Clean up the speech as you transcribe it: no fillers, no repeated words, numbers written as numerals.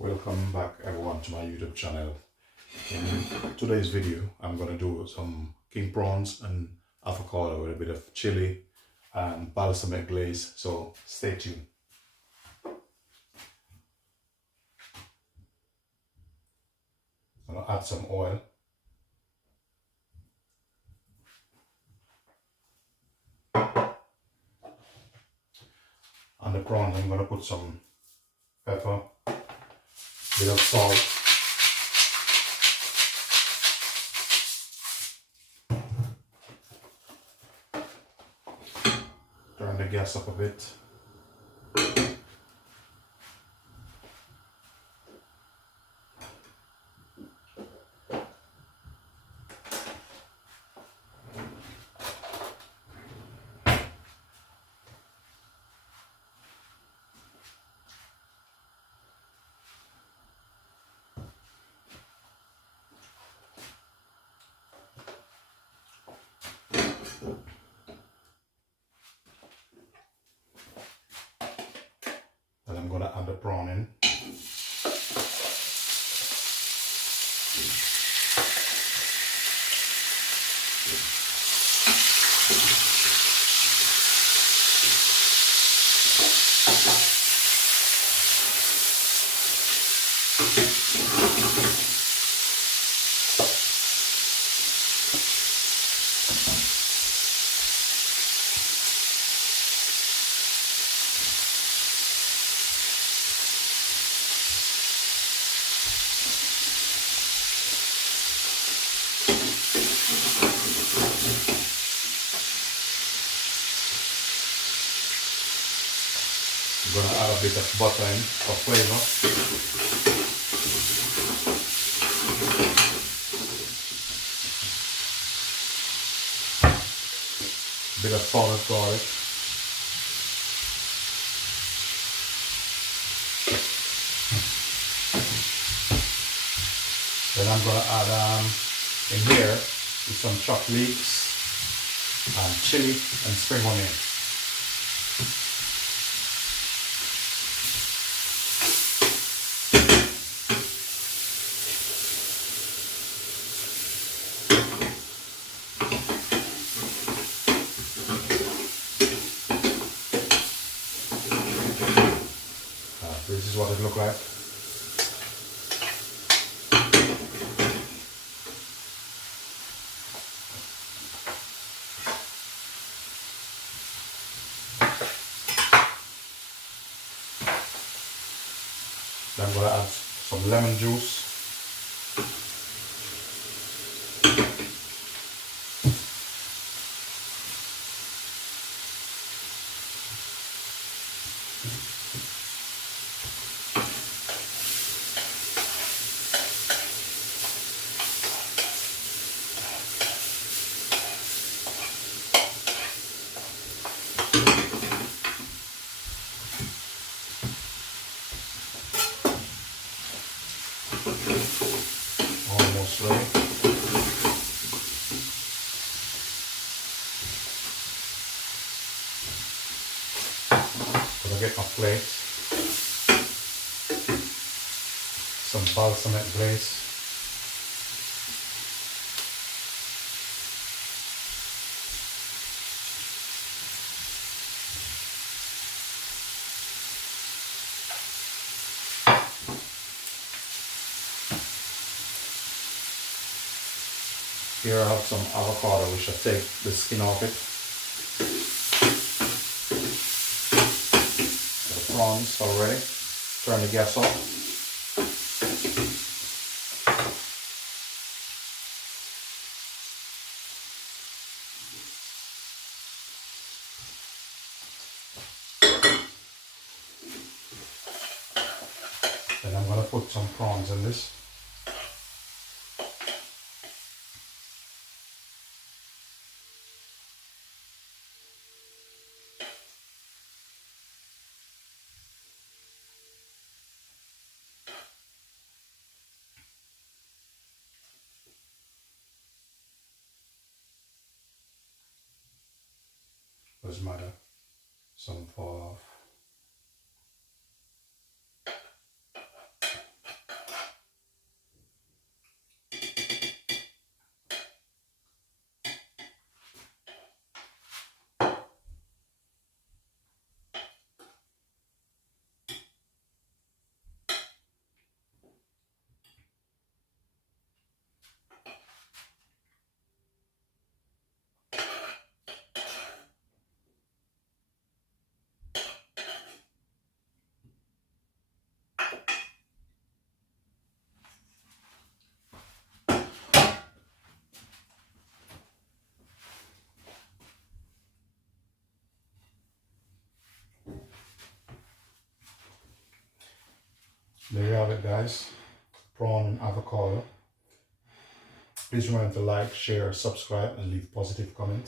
Welcome back everyone to my YouTube channel. In today's video I'm going to do some king prawns and avocado with a bit of chili and balsamic glaze, so stay tuned. I'm going to add some oil. On the prawns I'm going to put some pepper, bit of salt, turn the gas up a bit. Then I'm going to add the prawn in. I'm going to add a bit of butter in for flavor. A bit of powdered garlic. Then I'm going to add in here with some chopped leeks and chili and spring onion. This is what it looks like. Then I'm going to add some lemon juice. Almost ready. Gonna get my plate. Some balsamic glaze. Here I have some avocado, which I take the skin off it. The prawns already. Turn the gas off. Then I'm going to put some prawns in this. Doesn't matter. Some fall off. There you have it, guys. Prawn and avocado. Please remember to like, share, subscribe, and leave a positive comment.